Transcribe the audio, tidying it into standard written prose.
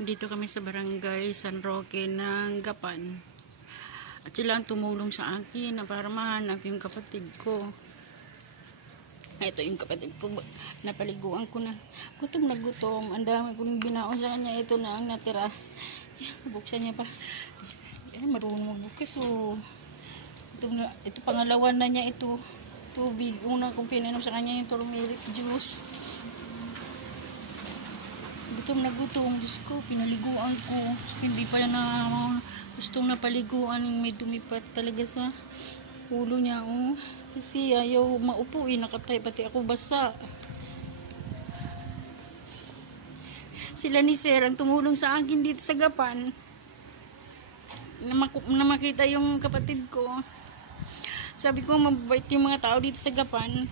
Dito kami sa barangay San Roque ng Gapan. At sila ang tumulong sa akin na para mahanap yung kapatid ko. Ito yung kapatid ko. Napaliguan ko na. Gutom na gutom. Ang dami kong binaon sa kanya. Ito na ang natira. Buksan niya pa. Marunong magbukas. So, ito pangalawa na niya ito. Tubig. Una kong pininom sa kanya yung turmeric juice. Gutom na gutom. Diyos ko, pinaliguan ko. Hindi pa na gustong napaliguan. May dumi pa talaga sa ulo niya. Oh. Kasi ayaw maupo eh. Nakatay pati ako basa. Sila ni Sir ang tumulong sa akin dito sa Gapan. Na makita yung kapatid ko. Sabi ko, mabait yung mga tao dito sa Gapan.